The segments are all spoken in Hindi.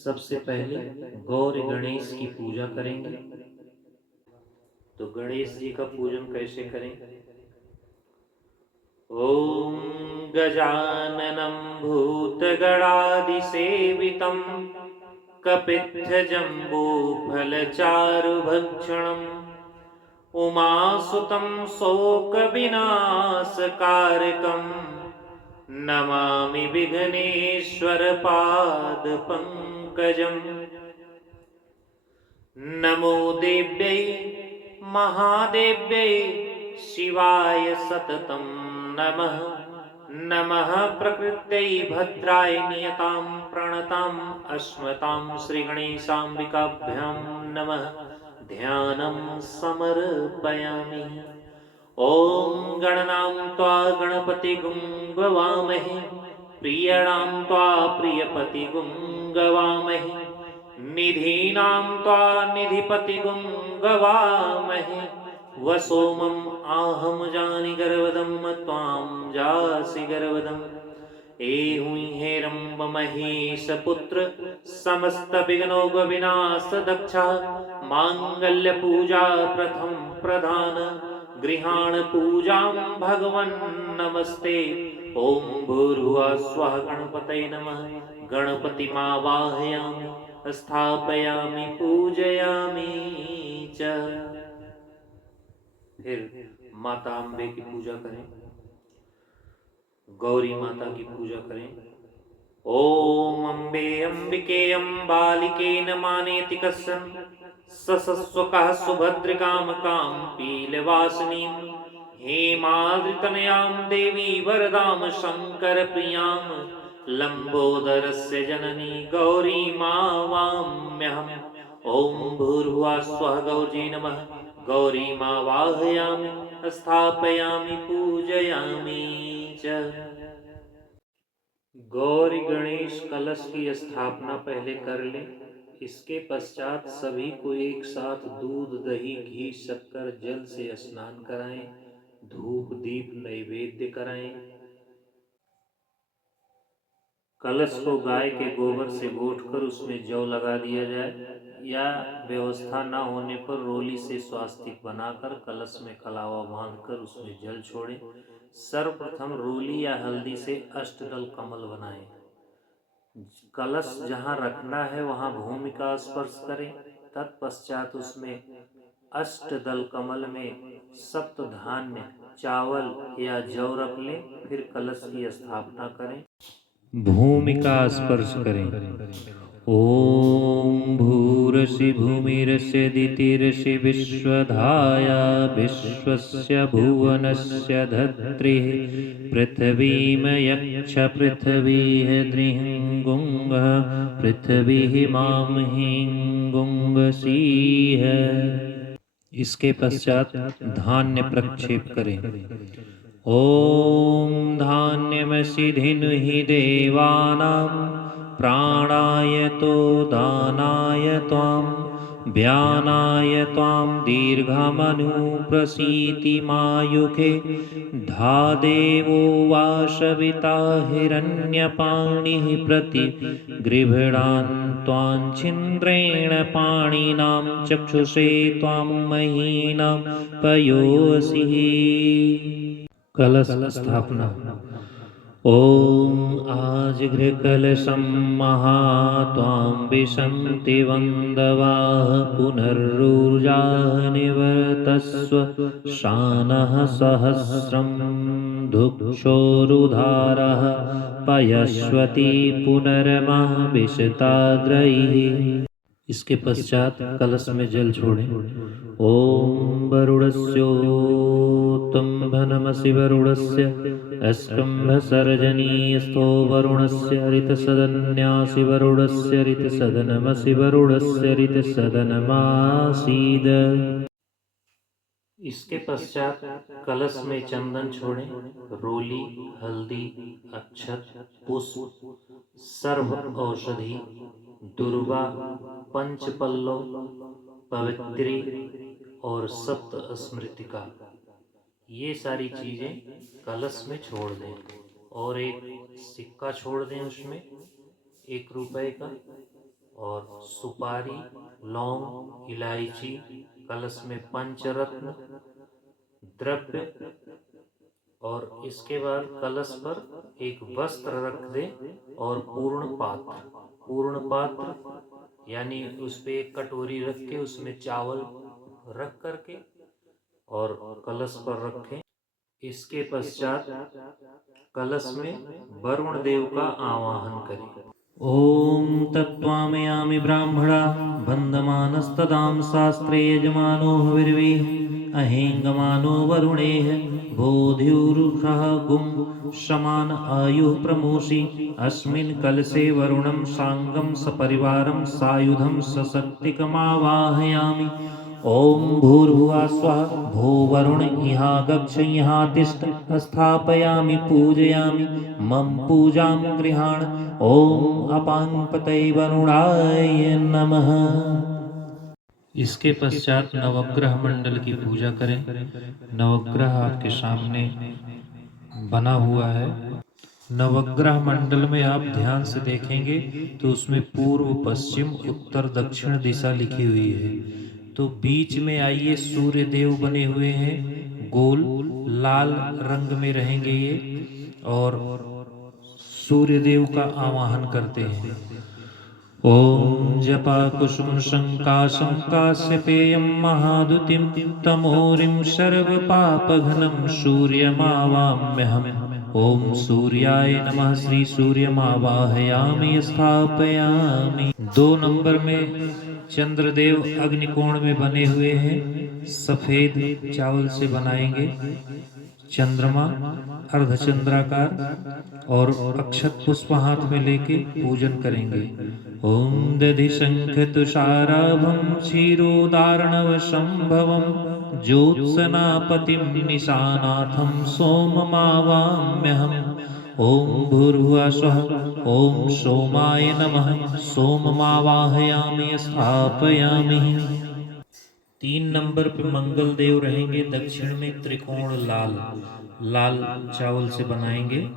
सबसे पहले गौरी गणेश की पूजा करेंगे। तो गणेश जी का पूजन कैसे करें? ओम गजाननं भूतगणादिसेवितं कपित्थजम्बूफलचारुभक्षणम् उमासुतं शोकविनाशकारकं नमामि विघ्नेश्वरपादपङ्कजम्। नमो देव्यै महादेव्यै शिवाय सततं नमः। नमः प्रकृत्यै भद्राय नियतां प्रणताम् अस्मतां श्रीगणेशाम्बिकाभ्यां नमः। ध्यानं समर्पयामि। ॐ गणनां त्वा गणपतिगुं गवामहे प्रियणां त्वा प्रियपतिगुं गवामहे निधीनां त्वा निधिपतिगुं गवामहे वसोमम् आहं जानि गर्वदं त्वां जासि गर्वदम्। एहुं हेरम्ब महेश पुत्र समस्त विघ्नोग विनाश दक्षा मांगल्य पूजा प्रथम प्रधान गृहाण पूजां भगवन् नमस्ते। ओम भूर्भुवः स्वः गणपतये नमः। गणपतिमावाहयामि स्थापयामि पूजयामि च। फिर माता अम्बे की पूजा करें, गौरी माता की पूजा करें। ओम अम्बे अम्बिके अम्बालिके नमानेति कस्सन् ससस्वकः सुभद्रिकां कां पीलवासिनीं हेमाद्रितनयां देवी वरदां शङ्करप्रियां लम्बोदरस्य जननी गौरीमावाम्यहम्। ॐ भूर्भुवः स्वः गौर्यै नमः। गौरीमावाहयामि स्थापयामि पूजयामि च। गौरी गणेश कलश की स्थापना पहले कर ले। इसके पश्चात सभी को एक साथ दूध दही घी शक्कर जल से स्नान कराएं, धूप दीप नैवेद्य कराएं। कलश को गाय के गोबर से गोटकर उसमें जौ लगा दिया जाए, या व्यवस्था न होने पर रोली से स्वास्तिक बनाकर कलश में कलावा बांधकर उसमें जल छोड़ें। सर्वप्रथम रोली या हल्दी से अष्टदल कमल बनाएं। कलश जहाँ रखना है वहाँ भूमि का स्पर्श करें। तत्पश्चात उसमें अष्टदल कमल में सप्त धान्य चावल या जौ रख लें। फिर कलश की स्थापना करें, भूमि का स्पर्श करें। ओम भूरसि भूमिरस्य दितिरसि विश्वधाया विश्वस्य भुवनस्य धत्रिः पृथिवीमयच्छ पृथिवीः द्रिहिङ्गुङ्गः पृथिवीः मां हिङ्गुङ्गसीः। इसके पश्चात धान्य प्रक्षेप करें। ओम धान्यमसि धिनुहि देवानां प्राणाय तो दानाय त्वां व्यानाय त्वां दीर्घमनुप्रसीतिमायुखे धादेवो वा सविता हिरण्यपाणिः प्रतिगृभणान् त्वां छिन्द्रेण पाणिनां चक्षुषे त्वां महीनां पयोऽसि। कलश स्थापना। ओम आज घृकलशं महा त्वां विशन्ति वन्दवाः पुनरूर्जा निवर्तस्व शानः सहस्रं धुक्षोरुधारः पयस्वती पुनर्मा विशताद्रैः। इसके पश्चात कलश में जल छोड़ें। ओम वरुणस्योत्तम्भनमसि वरुणस्य स्कम्भसर्जनीस्थो वरुणस्य ऋतसदन्यासि वरुणस्य ऋतसदनमसि वरुणस्य ऋतसदनमासीद। इसके पश्चात कलश में चंदन छोड़ें। रोली, हल्दी, अक्षत, पुष्प, सर्व औषधि, दुर्वा, पंचपल्लव, पवित्री और सप्त स्मृतिका, ये सारी चीजें कलश में छोड़ दें। और एक सिक्का छोड़ दें उसमें 1 रुपए का, और सुपारी, लौंग, इलायची, कलश में पंचरत्न द्रव्य, और इसके बाद कलश पर एक वस्त्र रख दे और पूर्ण पात्र यानी उस पे एक कटोरी रख के उसमें चावल रख करके और कलश पर रखें। इसके पश्चात कलश में वरुण देव का आवाहन करें। ओम तत्त्वामयामि ब्राह्मणा बन्धमानस्तदां शास्त्रे यजमानो हविर्भिः अहेङ्गमानो वरुणेः बोधिरुषः गुं समान आयुः प्रमोषि अस्मिन् कलशे वरुणं साङ्गं सपरिवारं सायुधं सशक्तिकमावाहयामि। ओम भूर्भुवः स्वः भो वरुण इहा गच्छ इहा तिष्ठ स्थापयामि पूजयामि मम पूजां गृहाण। ओम अपांपतये वरुणाय नमः। इसके पश्चात नवग्रह मंडल की पूजा करें। नवग्रह आपके सामने बना हुआ है। नवग्रह मंडल में आप ध्यान से देखेंगे तो उसमें पूर्व, पश्चिम, उत्तर, दक्षिण दिशा लिखी हुई है। तो बीच में आइए सूर्य देव बने हुए हैं, गोल लाल रंग में रहेंगे ये, और सूर्य देव का आवाहन करते हैं। ओम जपा कुसुम संकाशं काश्यपेयं महादुतिं तमोरिं सर्व पाप घनम सूर्यमावाम्यहम्। ओम सूर्याय नमः। श्री सूर्यमावाहयामि स्थापयामि। 2 नंबर में चंद्रदेव अग्निकोण में बने हुए हैं। सफेद चावल से बनाएंगे चंद्रमा अर्धचंद्राकार, और अक्षत पुष्प हाथ में लेके पूजन करेंगे। ओम दधि शंख तुषाराभं क्षीरोदार्णव संभवं ज्योत्सनापतिं निशानाथं सोममावाम्यहम्। ओम भूर्भुवः स्वः ओम सोमाय नमः। सोममावाहयामि स्थापयामि। 3 नंबर पे मंगल देव रहेंगे। दक्षिण में त्रिकोण लाल चावल से बनाएंगे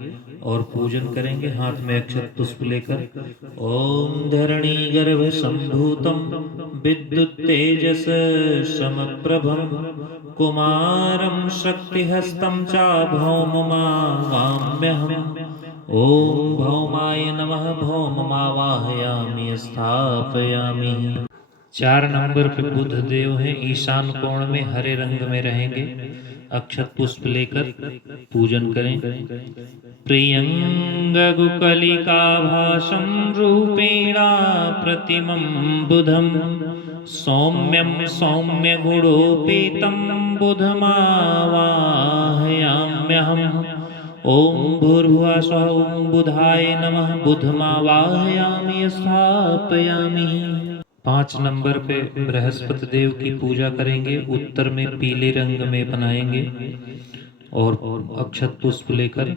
और पूजन करेंगे हाथ में अक्षत पुष्प लेकर। ओम धरणी गर्भ संभूतम विद्युत तेजस समप्रभम कुमारम शक्तिहस्तं च भौममावाम्यहम्। ओम भौमाय नमः। भौममावाहयामि स्थापयामि। 4 नंबर पे बुध देव हैं। ईशान कोण में हरे रंग में रहेंगे। अक्षत पुष्प लेकर पूजन करें। प्रियंगुकलिकाभासं रूपेणा प्रतिमं बुधं सौम्यं सौम्यगुणोपेतं बुधमावाहयाम्यहम्। ओम भूर्भुवः स्वः ओम बुधाय नमः। बुधमावाहयामि स्थापयामि। 5 नंबर पे बृहस्पति देव की पूजा करेंगे। उत्तर में पीले रंग में बनाएंगे और अक्षत पुष्प लेकर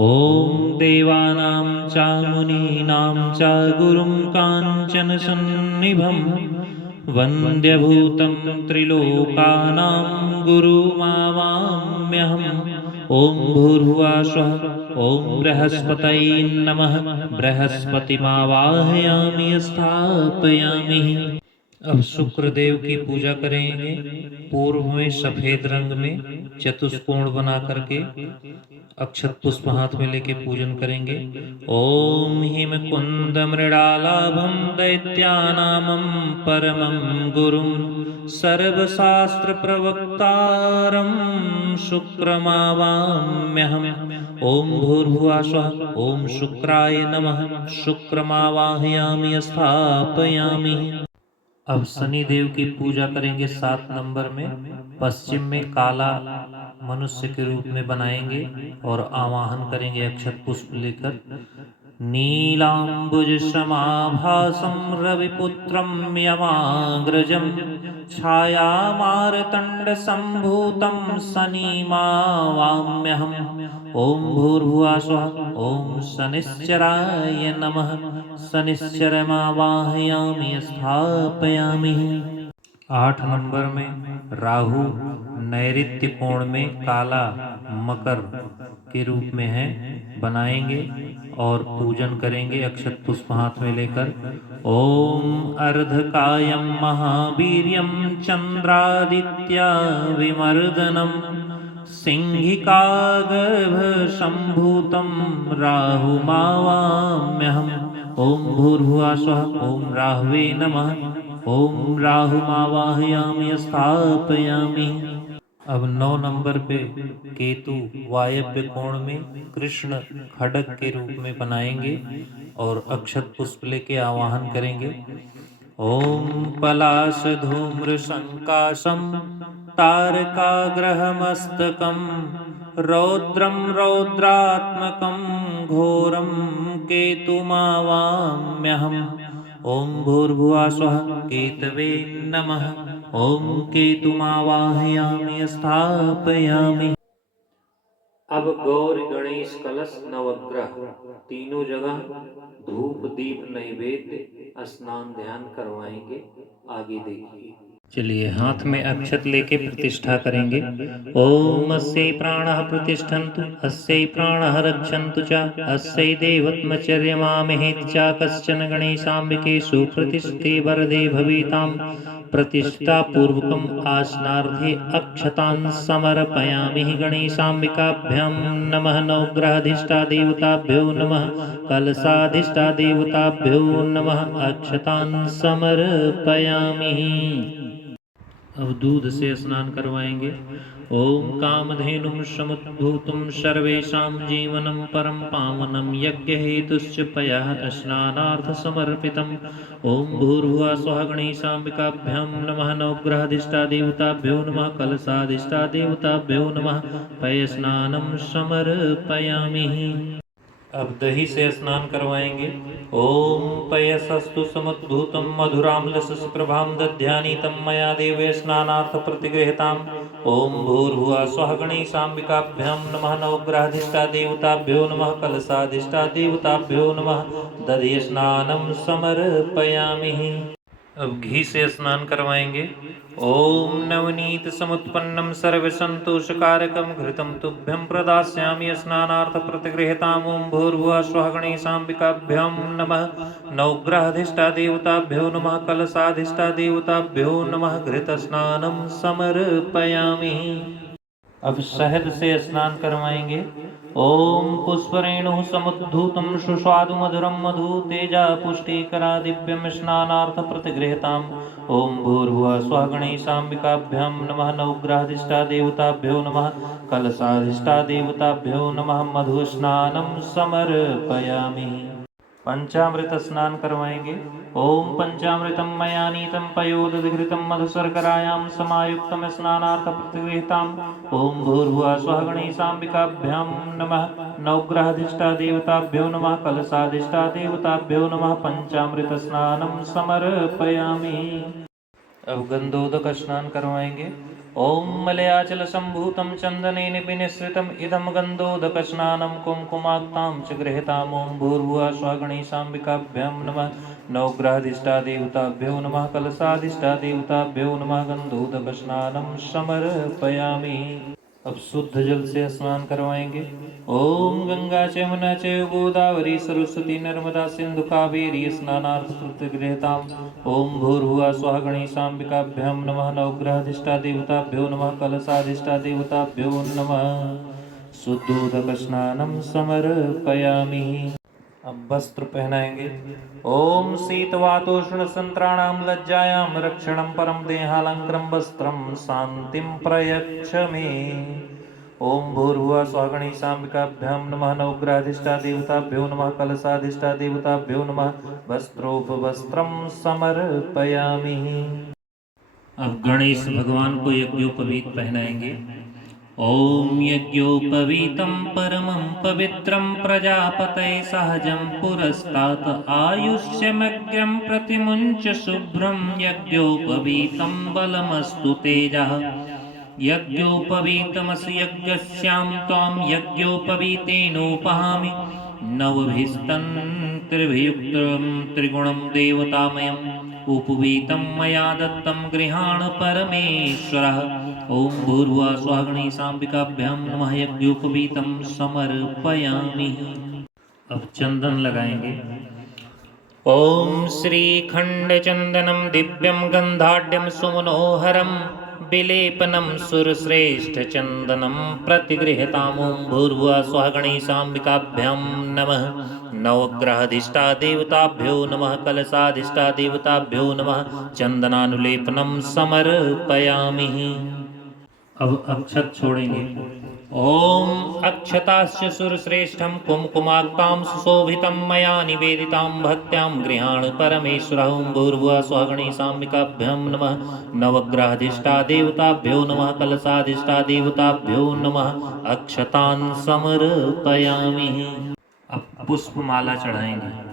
ओम देवानां च मुनीनां च गुरुं कांचन सन्निभं वन्द्यभूतं त्रिलोकानां गुरुमावाम्यहम्। ओम भूर्भुवः स्वः ओम बृहस्पतये नमः। बृहस्पतिमावाहयामि स्थापयामि। अब शुक्र देव की पूजा करेंगे। पूर्व में सफेद रंग में चतुष्कोण बना करके अक्षत पुष्प हाथ में लेके पूजन करेंगे। ओम हिमकुंद मृडालाभं दैत्यानामं परमं गुरुं सर्वशास्त्र प्रवक्तारं शुक्रमावाम्यहम्। ओम भूर्भुवः स्वः ओम शुक्राय नमः। शुक्रमावाहयामि स्थापयामि। अब शनि देव की पूजा करेंगे। 7 नंबर में पश्चिम में काला मनुष्य के रूप में बनाएंगे और आवाहन करेंगे अक्षत पुष्प लेकर। नीलांबुज समाभासं रविपुत्रं यमाग्रजं छायामार्तंड संभूतं शनिमावाम्यहम्। ओम भूर्भुवः स्वः ओम शनिश्चराय नमः। शनिश्चरमावाहयामि स्थापयामि। 8 नंबर में राहु नैऋत्य कोण में काला मकर के रूप में है, बनाएंगे और पूजन करेंगे अक्षत पुष्प हाथ में लेकर। ॐ अर्धकायं महावीर्यं चन्द्रादित्या विमर्दनं सिंहिकागर्भसम्भूतं राहुमावाम्यहम्। ॐ भूर्भुवः स्वः। ॐ राहवे नमः। ॐ राहुमावाहयामि स्थापयामि। अब 9 नंबर पे केतु वायव्य कोण में कृष्ण खड्ग के रूप में बनाएंगे और अक्षत पुष्प लेके आवाहन करेंगे। ओम पलाश धूम्र संकाशम तारकाग्रहमस्तकम रौद्रम रौद्रात्मकं घोरम केतुमावाम्यहम्। ओम भूर्भुवः स्वः। केतवे नमः। ओम केतुमावाहयामि स्थापयामि। अब गौर गणेश कलश नवग्रह तीनों जगह धूप दीप नैवेद्य स्नान ध्यान करवाएंगे। आगे देखिए। चलिए हाथ में अक्षत लेके प्रतिष्ठा करेंगे। ओम अस्यै प्राणः प्रतिष्ठन्तु अस्यै प्राणः रक्षन्तु च अस्यै देवत्मचर्यमामहेत् च कश्चन गणेशाम्बिके सुप्रतिष्ठे वरदे भवेताम्। प्रतिष्ठा पूर्वकम् आसनार्थे अक्षतान् समर्पयामि। गणेशाम्बिकाभ्यां नमः। नवग्रहाधिष्ठादेवताभ्यो नमः। कलशाधिष्ठादेवताभ्यो नमः। अक्षतान् समर्पयामि। अब दूध से स्नान करवाएंगे। ओम कामधेनुं समुद्भूतं सर्वेषां जीवनं परं पावनं यज्ञहेतुश्च पयः स्नानार्थ समर्पितम्। ओम भूर्भुवः स्वः। गणेशाम्बिकाभ्यां नमः। नवग्रहाधिष्ठादेवताभ्यो नमः। कलशाधिष्ठादेवताभ्यो नमः। पयस्नानं समर्पयामि। अब दही से स्नान करवाएंगे। ओम पयसस्तु समुद्भूतं मधुराम्लसप्रभां दध्यानीतं मया देव स्नानार्थ प्रतिगृहीताम्। ओम भूर्भुवः स्वः। गणेशाम्बिकाभ्यां नमः। नवग्रहाधिष्ठादेवताभ्यो नमः। कलशाधिष्ठादेवताभ्यो नमः। दधि स्नानं समर्पयामि। अब घी से स्नान करवाएंगे। ओम नवनीत समुत्पन्नं सर्वसंतोषकारकं घृतं तुभ्यं प्रदास्यामि स्नानार्थ प्रतिगृहीताम्। ओम भूर्भुवः स्वः। गणेशाम्बिकाभ्यां नमः। नवग्रहाधिष्ठादेवताभ्यो नमः। कलशाधिष्ठादेवताभ्यो नमः। घृतस्नानं समर्पयामि। अब शहद से स्नान करवाएंगे। ओम पुष्परेणुः समुद्भूतं सुस्वादु मधुरं मधु तेजा पुष्टिकरा दिव्यं स्नानार्थ प्रतिगृहीताम्। ओम भूर्भुवः स्वः। गणेशाम्बिकाभ्यां नमः। नवग्रहाधिष्ठादेवताभ्यो नमः। कलशाधिष्ठादेवताभ्यो नमः। मधुस्नानं समर्पयामि। पंचामृत स्नान करवाएंगे। ओम पंचामृतं मया नीतं पयोदधिघृतं मधुशर्करायां समायुक्तं स्नानार्थ प्रतिगृहीताम्। ओम भूर्भुवः स्वः। गणेशाम्बिकाभ्यां नमः। नवग्रहाधिष्ठादेवताभ्यो नमः। कलशाधिष्ठादेवताभ्यो नमः। पंचामृत स्नानं समर्पयामि। अब गंधोदक स्नान करवाएंगे। ओम मलयाचल संभूतं चंदनेन विनिसृतम् इदं गंधोदक स्नानं कुमकुमाक्तां च गृहीताम्। ओम भूर्भुवः स्वः। गणेशाम्बिकाभ्यां नमः। नवग्रहाधिष्ठादेवताभ्यो नमः। कलशाधिष्ठादेवताभ्यो नमः। गंधोदक स्नानं समर्पयामि। अब शुद्ध जल से स्नान करवाएंगे। ओम गंगा च यमुना च गोदावरी सरस्वती नर्मदा सिंधु कावेरी स्नानार्थ प्रतिगृहीताम्। ओम भूर्भुवः स्वः। गणेशाम्बिकाभ्यां नमः। नवग्रहाधिष्ठादेवताभ्यो नमः। कलशाधिष्ठादेवताभ्यो नमः। शुद्धोदक स्नानं समर्पयामि। अब वस्त्र पहनाएंगे। ओम शीतवातोष्ण संत्राणां लज्जायां रक्षणं परं देहालंकृतं वस्त्रं शांतिं प्रयच्छ मे। ओम भूर्भुवः स्वः। गणेशाम्बिकाभ्यां नमः। नवग्रहाधिष्ठादेवताभ्यो नमः। कलशाधिष्ठादेवताभ्यो नमः। वस्त्रोपवस्त्रं समर्पयामि। अब गणेश भगवान को यज्ञोपवीत पहनाएंगे। ओम यज्ञोपवीतं परमं पवित्रं प्रजापतये सहजं पुरस्तात् आयुष्यमग्र्यं प्रतिमुञ्च शुभ्रं यज्ञोपवीतं बलमस्तु तेजः। यज्ञोपवीतमसि यज्ञस्यां त्वां यज्ञोपवीतेनोपहामि। नवभिस्तन्त्रिभियुक्तं त्रिगुणं देवतामयम् उपवीतं मया दत्तं गृहाण परमेश्वरः। ओम भूर्भुवः स्वः। गणेशाम्बिकाभ्यां नमः। यज्ञोपवीतं समर्पयामि। अब चंदन लगाएंगे। ॐ श्रीखण्डचन्दनं दिव्यं गन्धाढ्यं सुमनोहरं विलेपनं सुरश्रेष्ठचन्दनं प्रतिगृह्यताम्। ॐ भूर्भुवः स्वः गणेशाम्बिकाभ्यां नमः। नवग्रहाधिष्ठादेवताभ्यो नमः। कलशाधिष्ठादेवताभ्यो नमः। चन्दनानुलेपनं समर्पयामि। अब अक्षत छोड़ेंगे। ओम अक्षतास्य सुरश्रेष्ठं कुमकुमाक्तां सुशोभितं मया निवेदितां भक्त्यां गृहाण परमेश्वरः। ओं भूर्भुवः स्वः गणेशाम्बिकाभ्यां नमः। नवग्रहाधिष्ठादेवताभ्यो नमः। कलशाधिष्ठादेवताभ्यो नमः। अक्षतान् समर्पयामि। अब पुष्पमाला चढ़ाएंगे।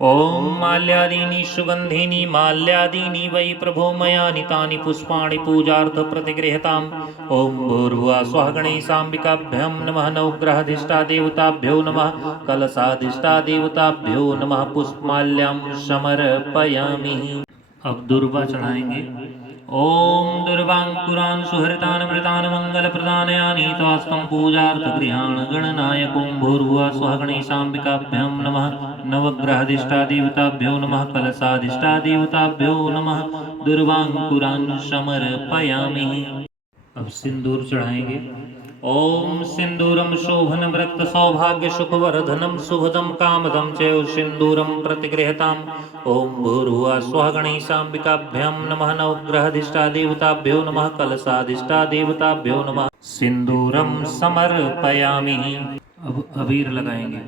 ओम माल्यादीनि सुगंधिनी माल्यादीनि वै प्रभो मया नितानि पुष्पाणि पूजार्थ प्रतिगृह्यताम्। ओम भूर्भुवः स्वः गणेशाम्बिकाभ्यां नमः। नवग्रहाधिष्ठादेवताभ्यो नमः। कलशाधिष्ठादेवताभ्यो नमः। पुष्पमाल्यां समर्पयामि। अब दुर्वा चढ़ाएंगे। ओम दुर्वांकुरान् सुहृतान् मृतान् मंगलप्रदानयानि तवास्तं पूजार्थ गृहाण गणनायक। ओं भूर्भुवः स्वः गणेशाम्बिकाभ्यां नमः। नवग्रहाधिष्ठादेवताभ्यो नमः। कलशाधिष्ठादेवताभ्यो नमः। दुर्वांकुरान् समर्पयामि। अब सिंदूर चढ़ाएंगे। ओम सिंदूरम शोभनम रक्त सौभाग्य सुखवर्धनम शुभदम कामदम च सिंदूरम प्रतिगृह्यताम्। ओम भूर्भुवः स्वः गणेशाम्बिकाभ्यां नमः। नवग्रहाधिष्ठादेवताभ्यो नमः। कलशाधिष्ठादेवताभ्यो नमः। सिंदूरम समर्पयामि। अब अबीर लगाएंगे।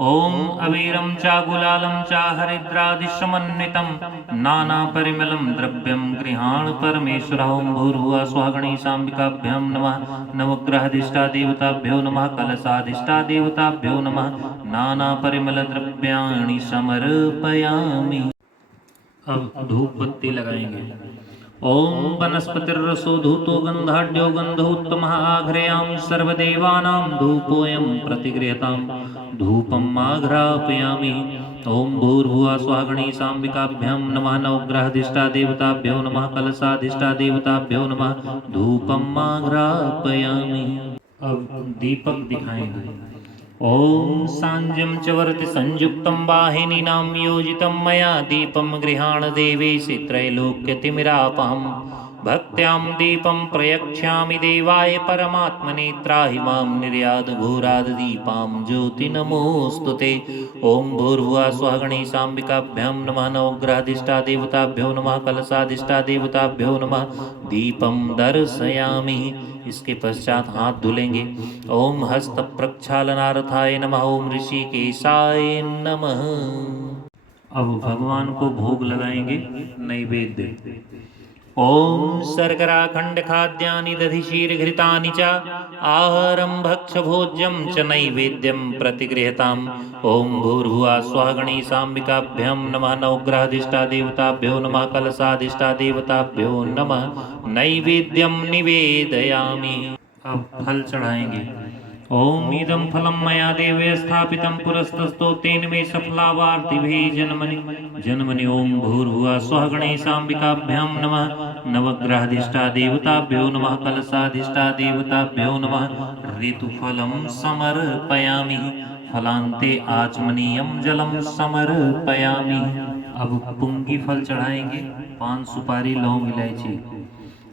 ओम अबीरं च गुलालं च हरिद्रादिसमन्वितं नानापरिमलं द्रव्यं गृहाण परमेश्वरः। ओं भूर्भुवः स्वः गणेशाम्बिकाभ्यां नमः। नवग्रहाधिष्ठादेवताभ्यो नमः। कलशाधिष्ठादेवताभ्यो नमः। नानापरिमलद्रव्याणि समर्पयामि। अब धूप बत्ती लगाएंगे। ओम वनस्पतिर्रसो धूतो गंधाढ्यो गंधोत्तमः आघ्रयामि सर्वदेवानां धूपोऽयं प्रतिगृह्यताम्। धूपम् आघ्रापयामि। ओम भूर्भुवः स्वः गणेशाम्बिकाभ्यां नमः। नवग्रहाधिष्ठादेवताभ्यो नमः। कलशाधिष्ठादेवताभ्यो नमः। धूपम् आघ्रापयामि। अब दीपक दिखाएंगे। ओम सांज्यं च वर्ति संयुक्तं वाहिनीनां योजितं मया दीपं गृहाण देवेशि त्रैलोक्यतिमिरापहम्। भक्त्यां दीपं प्रयच्छामि देवाय परमात्मने त्राहि मां निर्यात घोराद दीपां ज्योति नमोऽस्तुते। ओं भूर्भुवः स्वः गणेशाम्बिकाभ्यां नमः। नवग्रहाधिष्ठादेवताभ्यो नमः। कलशाधिष्ठादेवताभ्यो नमः। दीपं दर्शयामि। इसके पश्चात हाथ धुलेंगे। ओम हस्त प्रक्षालनार्थाय नमः। ओम ऋषिकेशाय नमः। अब भगवान को भोग लगाएंगे। नैवेद्य। ओम शर्करा खंड खाद्यानि दधि क्षीर घृतानि च आहारं भक्ष्य भोज्यं च नैवेद्यं प्रतिगृह्यताम्। ओम भूर्भुवः स्वः गणेशाम्बिकाभ्यां नमः। नवग्रहाधिष्ठादेवताभ्यो नमः। कलशाधिष्ठादेवताभ्यो नमः। नैवेद्यं निवेदयामि। अब फल चढ़ाएंगे। ओम इदं फलं मया देवे स्थापितं पुरस्तस्तो तेन मे सफलावार्तिभिः जन्मनि। ओम भूर्भुवः स्वः गणेशाम्बिकाभ्यां नमः। नवग्रहाधिष्ठादेवताभ्यो नमः। कलशाधिष्ठादेवताभ्यो नमः। ऋतुफलं समर्पयामि। फलान्ते आचमनीयं जलं समर्पयामि। अब पुंगी फल चढ़ाएंगे। पान सुपारी लौंग इलायची।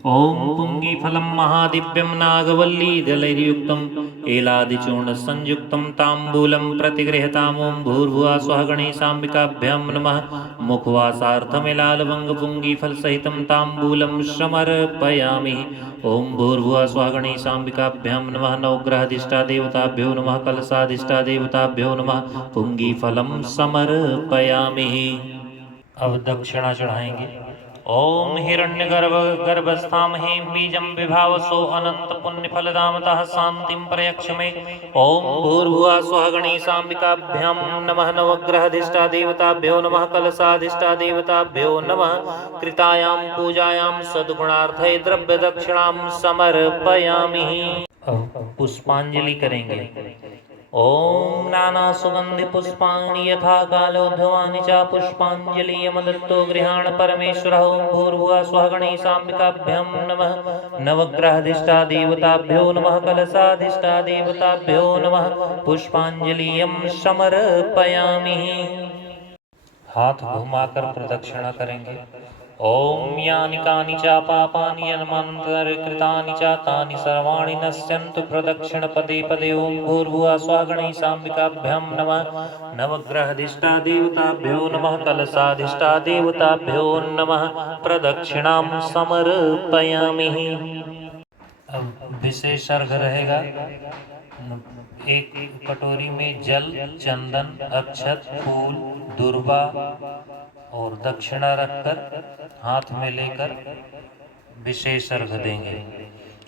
ओम पुंगीफलं महादिव्यं नागवल्ली दलैर्युक्तम् एलादिचूर्णसंयुक्तं ताम्बूलं प्रतिगृह्यताम्। ओं भूर्भुवः स्वः गणेशाम्बिकाभ्यां नमः। मुखवासार्थमेलालवङ्गपुंगीफलसहितं ताम्बूलं समर्पयामि। ओं भूर्भुवः स्वः गणेशाम्बिकाभ्यां नमः। नवग्रहाधिष्ठादेवताभ्यो नमः। कलशाधिष्ठादेवताभ्यो नमः। पुंगीफलं समर्पयामि। अब दक्षिणा चढ़ाएंगे। ओम हिरण्यगर्भस्थां हेम बीजं विभावसो अनंत पुण्य फलदामतः शांतिं प्रयच्छ मे। ओम भूर्भुवः स्वः गणेशाम्बिकाभ्यां नमः। नवग्रहाधिष्ठादेवताभ्यो नमः। कलशाधिष्ठादेवताभ्यो नमः। कृतायां पूजायां सद्गुणार्थे द्रव्य दक्षिणां समर्पयामि। पुष्पांजलि करेंगे। ओम नाना सुगंधि पुष्पाणि यथा कालोद्भवानि च पुष्पांजलियमदत्तो गृहाण परमेश्वरः। ओं भूर्भुवः स्वः गणेशाम्बिकाभ्यां नमः। नवग्रहाधिष्ठादेवताभ्यो नमः। कलशाधिष्ठादेवताभ्यो नमः। पुष्पांजलियं समर्पयामि। हाथ घुमाकर प्रदक्षिणा करेंगे। ओम यानि कानि च पापानि जन्मांतर कृतानि च तानि सर्वाणि नश्यन्तु प्रदक्षिण पदे पदे। ओम भूर्भुवः स्वः गणेशाम्बिकाभ्यां नमः। नवग्रहाधिष्ठा देवताभ्यो नमः। कलशाधिष्ठा देवताभ्यो नमः। प्रदक्षिणां समर्पयामि। अब विशेष अर्घ रहेगा। एक कटोरी में जल, चंदन, अक्षत, फूल, दुर्वा और दक्षिणा रखकर हाथ में लेकर विशेष अर्घ देंगे।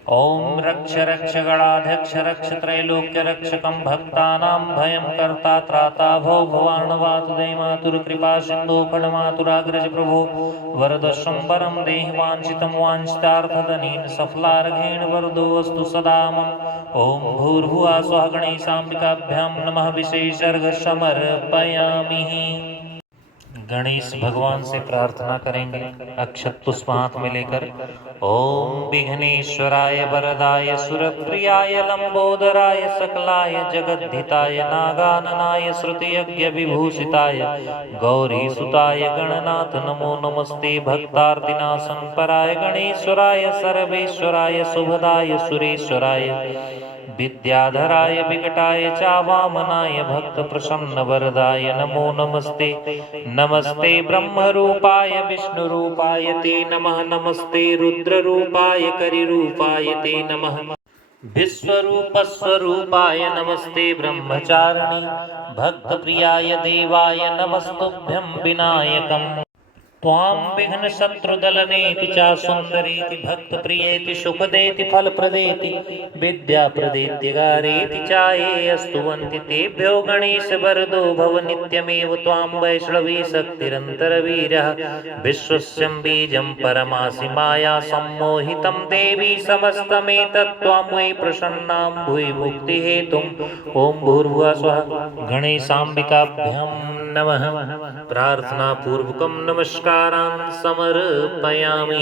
ओम रक्ष रक्ष गणाध्यक्ष रक्ष त्रैलोक्य रक्षकं भक्तानां भयं कर्ता त्राता भो भवार्णवातुदय मातुर कृपा सिंधु खडमातुराग्रज प्रभो वरदस्वं वरं देहि वाञ्छितं वाञ्छितार्थदनेन सफलार्घेण वरदोऽस्तु सदा मम। ओम भूर्भुवः स्वः गणेशाम्बिकाभ्यां नमः। विशेषर्घ समर्पयामि। गणेश भगवान से प्रार्थना करेंगे अक्षत पुष्प हाथ में लेकर। ओम विघ्नेश्वराय वरदाय सुरप्रियाय लंबोदराय सकलाय जगद्धिताय नागाननाय श्रुतियज्ञ विभूषिताय गौरीसुताय गणनाथ नमो नमस्ते। भक्तार्तिनाशन पराय गणेश्वराय सर्वेश्वराय शुभदाय सुरेश्वराय विद्याधराय विकटाय चावामनाय भक्त प्रसन्न वरदाय नमो नमस्ते। नमस्ते ब्रह्मरूपाय विष्णुरूपाय ते नमः। नमस्ते रुद्ररूपाय करिरूपाय ते नमः। विश्वरूपस्वरूपाय नमस्ते। ब्रह्मचारिणी भक्तप्रियाय देवाय नमस्तुभ्यं विनायकम्। त्वां विघ्न शत्रुदलनेति च सुंदरेति भक्त प्रियेति सुखदेति फलप्रदेति विद्याप्रदेति गारेति चाये स्तुवन्ति तेभ्यो गणेश वरदो भव नित्यमेव। त्वां वैष्णवी शक्तिरन्तरवीर्यः विश्वस्यं बीजं परमासि माया सम्मोहितं देवी समस्तमेतत् त्वां वै प्रसन्नां भुवि मुक्तिहेतुम्। ओम भूर्भुवः स्वः गणेशाम्बिकाभ्यां नमः। प्रार्थना पूर्वकं नमस्कारान् समर्पयामि।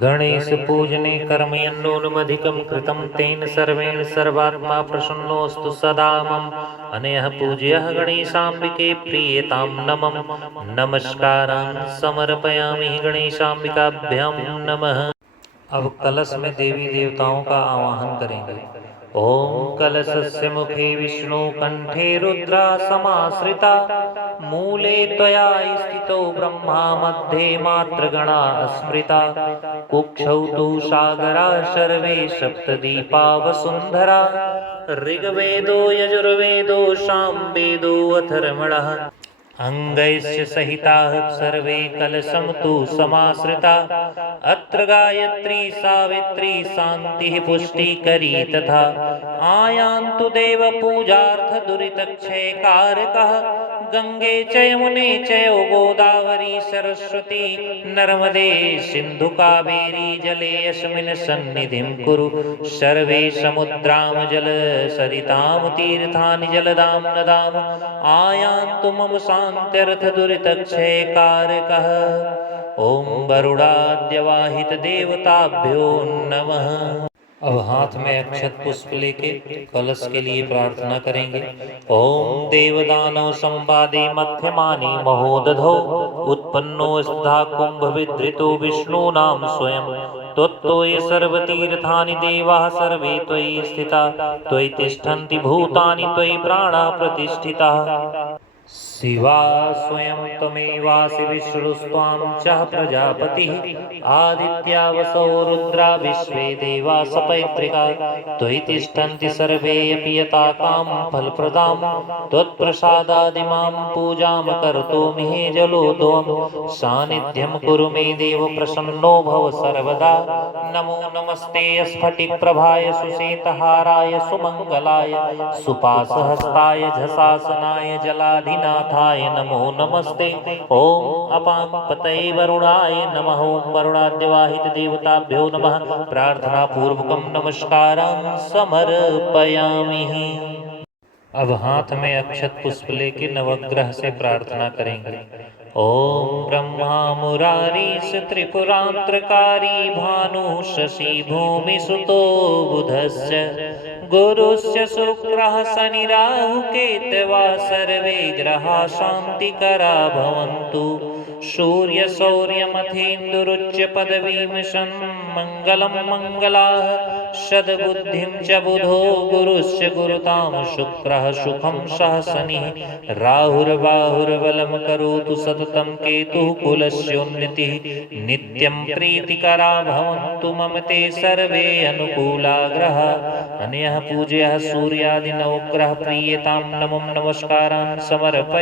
गणेश पूजने कर्मयन्नूनमधिकं कृतं तेन सर्वेण सर्वात्मा प्रसन्नोऽस्तु सदा मम। अनयः पूज्यः गणेशाम्बिके प्रीयतां नमः। नमस्कारान् समर्पयामि गणेशाम्बिकाभ्यां नमः। अब कलश में देवी देवताओं का आवाहन करेंगे। ओम कलशस्य मुखे विष्णु कंठे रुद्रा समाश्रिता मूले त्वया स्थितो ब्रह्मा मध्ये मातृगणा स्मृता कुक्षौ तु सागरा सर्वे सप्तदीपा वसुंधरा ऋग्वेदो यजुर्वेदो सामवेदो अथर्वणः अंगैश्च सहिताः सर्वे कलशं तु समाश्रिता अत्र गायत्री सावित्री शान्तिः पुष्टिकरी तथा आयान्तु देव पूजार्थ दुरितक्षयकारकः गंगे च यमुने चैव गोदावरी सरस्वती नर्मदे सिंधु कावेरी जलेऽस्मिन् सन्निधिं कुरु सर्वे समुद्रां जल सरितां तीर्थानि जलदां नदाम् आयान्तु मम शान्त्यर्थ दुरितक्षयकारकः। ओम वरुणाद्यवाहित देवताभ्यो नमः। अब हाथ में अक्षत पुष्प लेके कलश के लिए प्रार्थना करेंगे। ओम देवदानव संवादे मध्यमानि महोदधौ उत्पन्नो स्था कुंभ विधृतो विष्णूनां स्वयं त्वत्तोय सर्वतीर्थानि देवाः सर्वे त्वयि स्थिता त्वयि तिष्ठन्ति भूतानि त्वयि प्राणा प्रतिष्ठिताः। शिवा स्वयं त्वमेवासि विष्णुस्त्वां च प्रजापतिः आदित्या वसो रुद्रा विश्वे देवा सपैत्रिका त्वयि तिष्ठन्ति सर्वेऽपि यताकां फलप्रदां त्वत्प्रसादादिमां पूजां कर्तुमि हे जलोदोम सानिध्यं कुरु मे देव प्रसन्नो भव सर्वदा। नमो नमस्ते स्फटिकप्रभाय सुश्वेतहाराय सुमंगलाय सुपाशहस्ताय झषासनाय जलाधिनाथाय नमो नमस्ते। ओम अपांपतये वरुणाय नमः। ओम वरुणाद्यवाहित देवताभ्यो नमः। प्रार्थना पूर्वकं नमस्कारान् समर्पयामि। अब हाथ में अक्षत पुष्प लेके नवग्रह से प्रार्थना करेंगे। ओम ब्रह्मा मुरारी त्रिपुरांत्रकारी भानु शशि भूमि सुतो बुधस्य गुरुस्य शुक्रः शनि राहु केतवा सर्वे ग्रहा शान्तिकरा भवन्तु। सूर्य शौर्यमथेन्दुरुच्च पदवीं मङ्गलं मङ्गलाः सद्बुद्धिं च बुधो गुरुश्च गुरुतां शुक्रः सुखं सह शनिः राहुर्बाहुर्बलं करोतु सततं केतुः कुलस्योन्नतिः नित्यं प्रीतिकरा भवन्तु मम ते सर्वे अनुकूला ग्रहाः। अनयः पूजयः सूर्यादि नवग्रह प्रीयतां नमो नमस्कारान् समर्पयामि।